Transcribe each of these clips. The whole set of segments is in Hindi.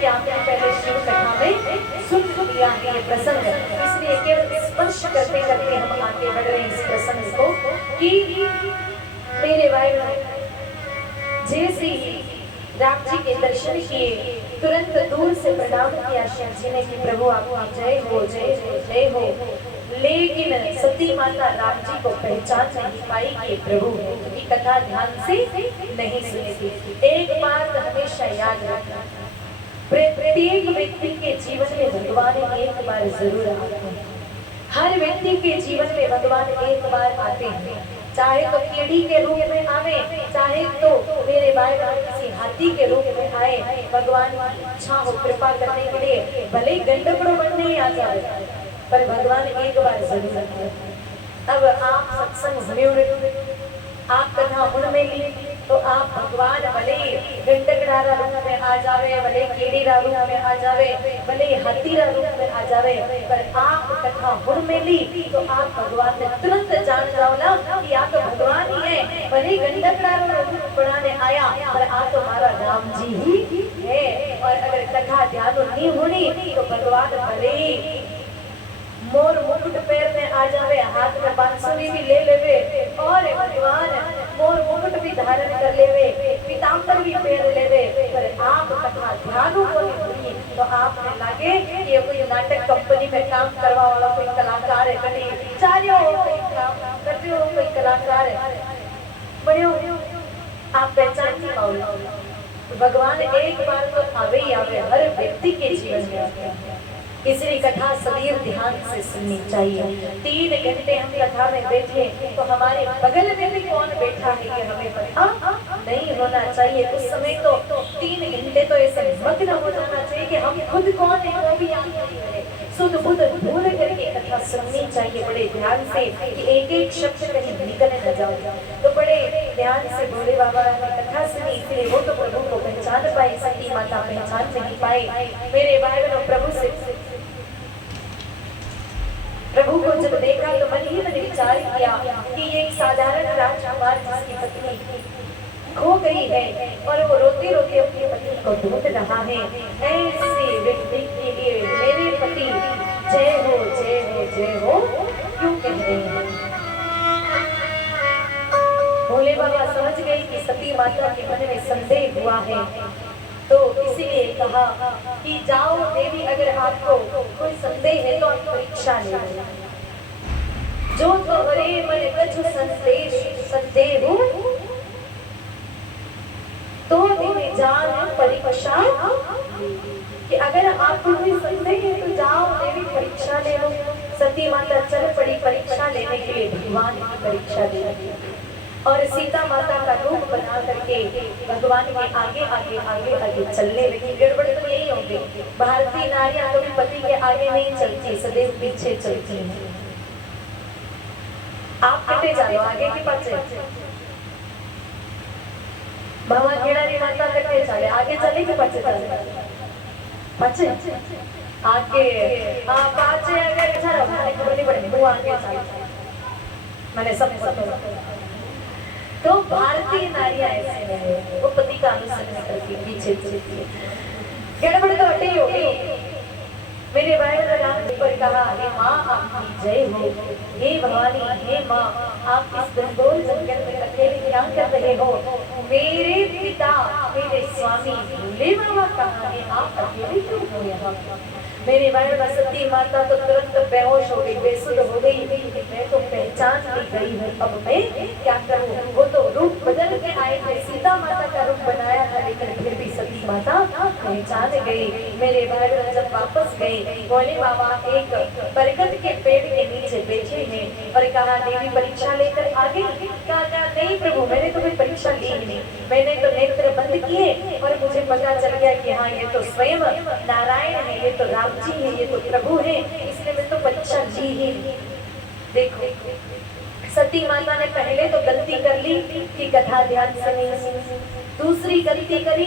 कि आपने पहले शिव कथा में सुन लिया है ये प्रसंग, इसलिए केवल स्पर्श करते करते हम आगे बढ़ रहे हैं इस प्रसंग को कि मेरे भाई जैसे ही राम जी के दर्शन किए तुरंत दूर से प्रणाम किया शिव जी ने कि प्रभु आपकी जय हो जय हो जय हो। लेकिन सती माता राम जी को पहचान नहीं पाई कि प्रभु की कथा ध्यान से नहीं सुनी थी। एक बात हमेशा याद रखना, प्रत्येक व्यक्ति के जीवन में भगवान एक बार जरूर आते हैं। हर व्यक्ति के जीवन में भगवान एक बार आते हैं, चाहे तो कीड़ी के रूप में आवे, चाहे तो मेरे भाई किसी हाथी के रूप में आए। भगवान की इच्छा हो कृपा करने के लिए भले ही गंडकड़ो बनने आ जाए, पर भगवान एक बार जरूर आते हैं। अब आप सत्संग सुने, आप कथा उनमें ली तो आप भगवान भले गंडकड़ा रूप में आ जावे, भले कीड़ीरा रूप में आ जावे, भले हाथीरा रूप में आ जावे, पर आप कथा उनमें ली तो आप भगवान ने तुरंत जान जाओ ना कि आप तो भगवान ही है। भले गंडकड़ा रूप बनाने आया पर आप तुम्हारा राम जी ही है। और अगर कथा ध्यान नहीं होनी तो भगवान भले ही मोर मुकुट पैर में आ जावे, हाथ में बांसुरी भी ले लेवे और भगवान मोर मुकुट भी धारण कर लेवे, पीताम्बर भी पहन लेवे, पर आप कथा ध्यान होनी तो आपने लागे कि ये कोई नाटक कंपनी में काम करवा वाला कोई कलाकार है, कहीं चारियो कोई काम करते हो कोई कलाकार है बड़े आप पहचान नहीं पाओगे। भगवान एक बार तो आवे ही आवे, हर व्यक्ति के जीवन में आते हैं, इसलिए कथा सदैव ध्यान से सुननी चाहिए। 3 घंटे हम कथा में बैठे तो हमारे बगल में भी कौन बैठा है ये हमें पता नहीं होना चाहिए। उस समय तो 3 घंटे तो ऐसे मग्न हो जाना चाहिए कि हम खुद कौन है वो भी याद नहीं रहे, शुद्ध बुद्ध भूल करके कथा सुननी चाहिए बड़े ध्यान से कि एक एक शब्द कहीं निकल न जाए। तो बड़े ध्यान से भोले बाबा ने कथा सुनी, इसलिए वो तो प्रभु को पहचान पाए, सती माता पहचान नहीं पाए। मेरे भाई बहनों, प्रभु को जब देखा तो मन ही मन विचार किया कि ये एक साधारण राजकुमार जिसकी पत्नी खो गई है और वो रोते रोते अपनी पत्नी को ढूंढ रहा है, ऐसे व्यक्ति के लिए मेरे पति जय हो जय हो जय हो क्यों कह रहे हैं। भोले बाबा समझ गए कि सती माता के मन में संदेह हुआ है, तो इसीलिए कहा कि जाओ देवी, अगर आपको कोई संदेह है तो आप परीक्षा ले लो। जो तोहरे मन कछु संदेह तो देवी जान परीक्षा, कि अगर आपको कोई संदेह है तो जाओ देवी परीक्षा ले लो। सती माता चल पड़ी परीक्षा लेने के लिए, भगवान की परीक्षा ले रही और सीता माता का रूप बना करके भगवान के आगे आगे आगे आगे चलने लगी। गड़बड़ तो यही होगी, भारतीय नारियां कभी पति के आगे नहीं चलती, सदैव पीछे चलती हैं। आप कटे जाओ आगे के पाछे, बाबा खेड़ारी माता कटे चले, आगे चले के पाछे चले, पाछे आगे पाछे अगर चलो मैंने खबर नहीं पड़ेगी वो आगे चले, मैंने सब तो भारतीय नारियां ऐसे हैं, वो पति का अनुसरण करती पीछे चलती है। गड़बड़ तो हटे ही होगी। मेरे भाई ने राम पर कहा, हे माँ आपकी जय हो, हे भवानी, हे माँ आप इस घनघोर जंगल में अकेले क्या कर रहे हो। मेरे पिता मेरे स्वामी भोले बाबा कहाँ हैं, आप अकेले क्यों हो यहाँ। मेरी बहन सती माता तो तुरंत बेहोश हो गई, बेसुध हो गई। मैं तो पहचान ली गई हूँ, अब मैं क्या करूँ। वो तो रूप बदल के आए थे, सीता माता का रूप बनाया था, लेकिन फिर भी सती माता पहचान गई। मेरे बहन जब वापस गए, भोले बाबा एक बरगद के पेड़ के नीचे बैठे हैं और कहा देवी परीक्षा लेकर आ गई। कहा नहीं प्रभु, मैंने तो कोई परीक्षा ली नहीं, मैंने तो नेत्र बंद किए और मुझे पता चल गया कि हाँ ये तो स्वयं नारायण है, ये तो राम जी है, ये तो प्रभु है, इसलिए मैं तो परीक्षा ली ही नहीं। देखो सती माता ने पहले तो गलती कर ली कि कथा ध्यान से नहीं सुनी, दूसरी गलती करी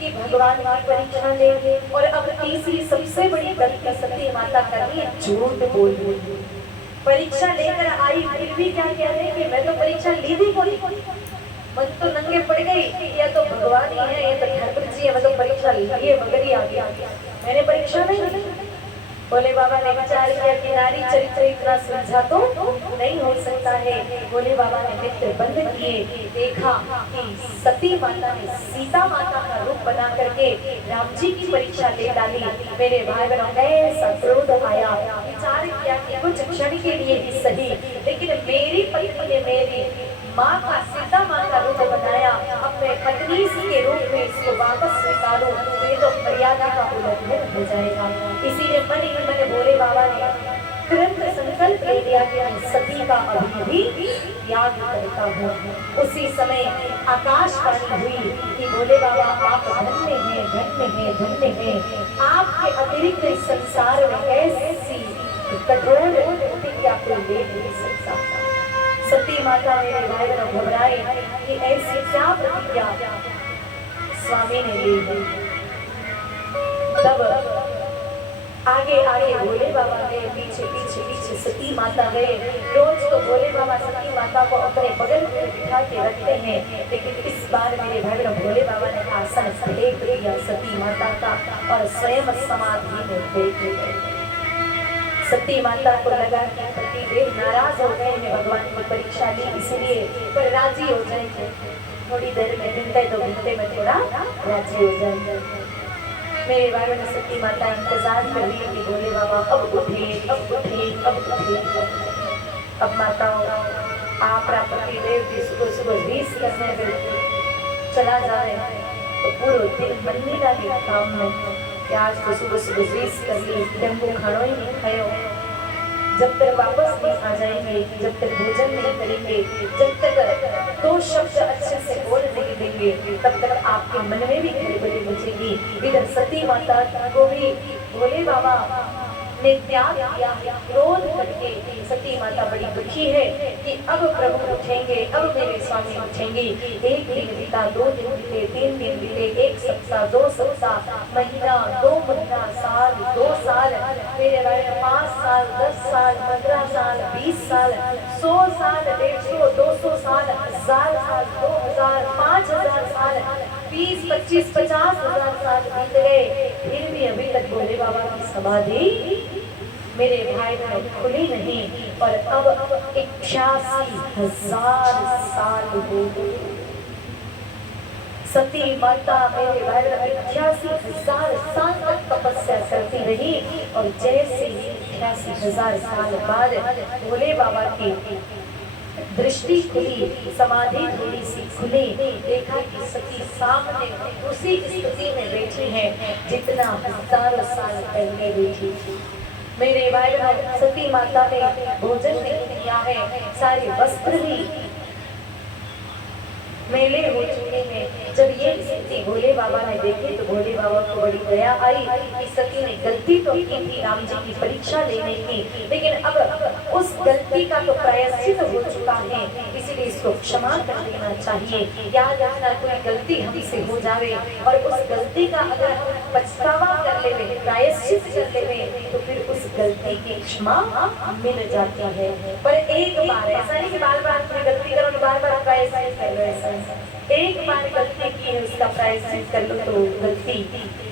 कि भगवान की परीक्षा ले, और अब तीसरी सबसे बड़ी गलती सती माता कर रही है, झूठ बोल रही। परीक्षा लेकर आई फिर भी क्या कह रहे कि मैं तो परीक्षा ली भी कोई, मन तो नंगे पड़ गई, या तो भगवान ही है या तो ठाकुर जी है, मैं तो परीक्षा लिए मगर ही आ गया। मैंने परीक्षा नहीं ली। भोले बाबा ने विचार किया कि नारी चरित्र इतना सुलझा तो नहीं हो सकता है। भोले बाबा ने नेत्र बंद किए, देखा कि सती माता ने सीता माता का रूप बना करके राम जी की परीक्षा ले डाली। मेरे भाई बहनों, ऐसा क्रोध आया, विचार किया कि कुछ क्षण के लिए ही सही, लेकिन मेरी पत्नी ने मेरी माँ का सीता माँ का रूप बनाया, अब मैं पत्नी के रूप में इसको वापस स्वीकारूं तो ये तो मर्यादा का उल्लंघन हो जाएगा। इसीलिए मन ही मन भोले बाबा ने तुरंत संकल्प ले लिया कि मैं सती का अभी भी याद करता हूँ। उसी समय आकाशवाणी हुई कि भोले बाबा आप धन्य हैं, धन्य हैं, धन्य हैं। आपके अतिरिक्त इस संसार में ऐसी कठोर प्रतिज्ञा को ले नहीं सकता। सती माता मेरे भाई बहनों घबराए कि ऐसी क्या प्रतिज्ञा स्वामी ने ली। तब आगे आगे भोले बाबा गए, पीछे पीछे पीछे सती माता गए। रोज तो भोले बाबा सती माता को अपने बगल में बिठा के रखते हैं, लेकिन इस बार मेरे भाई बहनों भोले बाबा ने आसन फेंक दिया सती माता का और स्वयं समाधि में बैठ गए। सती माता को लगा कि पतिदेव नाराज हो गए हैं, भगवान की परीक्षा ली इसलिए, पर राजी हो जाएंगे थोड़ी देर में, घंटे दो घंटे में थोड़ा राजी हो जाएंगे। मेरे भाई ने सती माता इंतजार कर रही है कि भोले बाबा अब उठे, अब उठे, अब उठे। अब माताओं आप पतिदेव की सुबह सुबह रीस करने में चला जाए तो पूरा दिन मन नहीं लगे काम में कि आज तो सुबह सुबह रीस कर ली, टेम्पो खानो ही नहीं खायो। जब तक वापस नहीं आ जाएंगे, जब तक भोजन नहीं करेंगे, जब तक दो शब्द अच्छे से बोल नहीं देंगे, तब तक आपके मन में भी खलबली मचेगी। इधर सती माता को भी भोले बाबा ने त्याग किया, क्रोध करके सती माता बड़ी दुखी है कि अब प्रभु उठेंगे, अब मेरे स्वामी उठेंगे। एक दिन बीता, 2 दिन बीते, 3 दिन बीते, 1 सप्ताह, 2 सप्ताह, महीना, 2 महीना, साल, 2 साल, मेरे भाई 5 साल, 10 साल, 15 साल, 20 साल, 100 साल, 150, 200 साल, 1000 साल, 2000, 5000 साल, 20, 25, 50,000 साल बीत गए, फिर भी अभी तक भोले बाबा की समाधि मेरे भाई बहन खुली नहीं। और अब 81,000 साल हो गए। सती माता मेरे भाई बहन 81,000 साल तक तपस्या करती रही, और जैसे ही 81,000 साल बाद भोले बाबा की दृष्टि खुली, समाधि थोड़ी सी खुली, देखा कि सती सामने उसी स्थिति में बैठी है जितना हजारों साल पहले बैठी थी। मेरे भाई बहन सती माता ने भोजन नहीं किया है, सारे वस्त्र भी मेले हो चुके हैं। जब ये स्थिति भोले बाबा ने देखी तो भोले बाबा को बड़ी दया आई कि सती ने गलती तो की थी राम जी की परीक्षा लेने की, लेकिन अब उस गलती का तो प्रायश्चित हो चुका है, इसीलिए इसको क्षमा कर देना चाहिए। याद रखना, कोई गलती हमसे हो जाए और उस गलती का अगर हम पछतावा कर ले, प्रायश्चित कर ले, तो फिर उस गलती की क्षमा मिल जाती है। पर एक बार ऐसा नहीं कि बार बार कोई गलती करो, बार बार प्रायश्चित कर लो, ऐसा एक बार गलती की है उसका प्रायश्चित कर लो तो गलती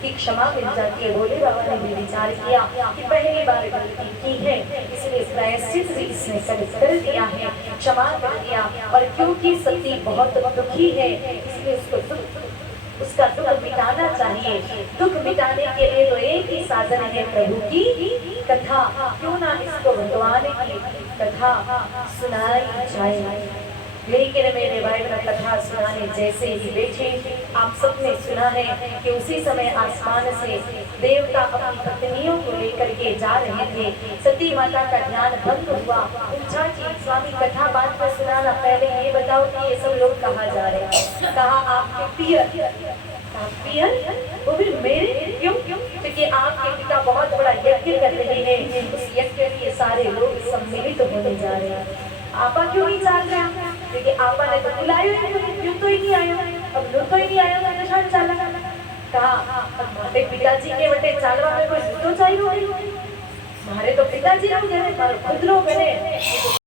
की क्षमा मिल जाती है। भोले बाबा ने भी विचार किया कि पहली बार गलती की है, इसलिए प्रायश्चित भी इसने कर दिया है, क्षमा कर दिया। और क्योंकि सती बहुत दुखी है, इसलिए उसका दुख मिटाना चाहिए। दुख मिटाने के लिए तो एक ही साधन है, प्रभु की कथा। क्यों ना इसको भगवान की कथा सुनाई जाए। लेकिन मेरे भाई बहन कथा सुनाने जैसे ही बैठे, आप सबने सुना है कि उसी समय आसमान से देवता अपनी पत्नियों को लेकर के जा रहे थे। सती माता का ध्यान भंग हुआ, पूछा कि स्वामी कथा बात में सुनाना, पहले ये बताओ कि ये सब लोग कहाँ जा रहे हैं। कहा आपके पियर, वो भी मेरे, क्यों? क्योंकि आपके पिता बहुत बड़ा यज्ञ कर रहे हैं, उस यज्ञ में ये सारे लोग सम्मिलित होने जा रहे हैं। आपा क्यों नहीं जा रहे हैं? क्योंकि आपा ने तो बुलाया क्यों तो ही नहीं आया, अब लो तो ही नहीं आया, तो चला कहा मारे पिताजी के बटे चालवा में कोई तो चाहिए, मारे तो पिताजी खुद लो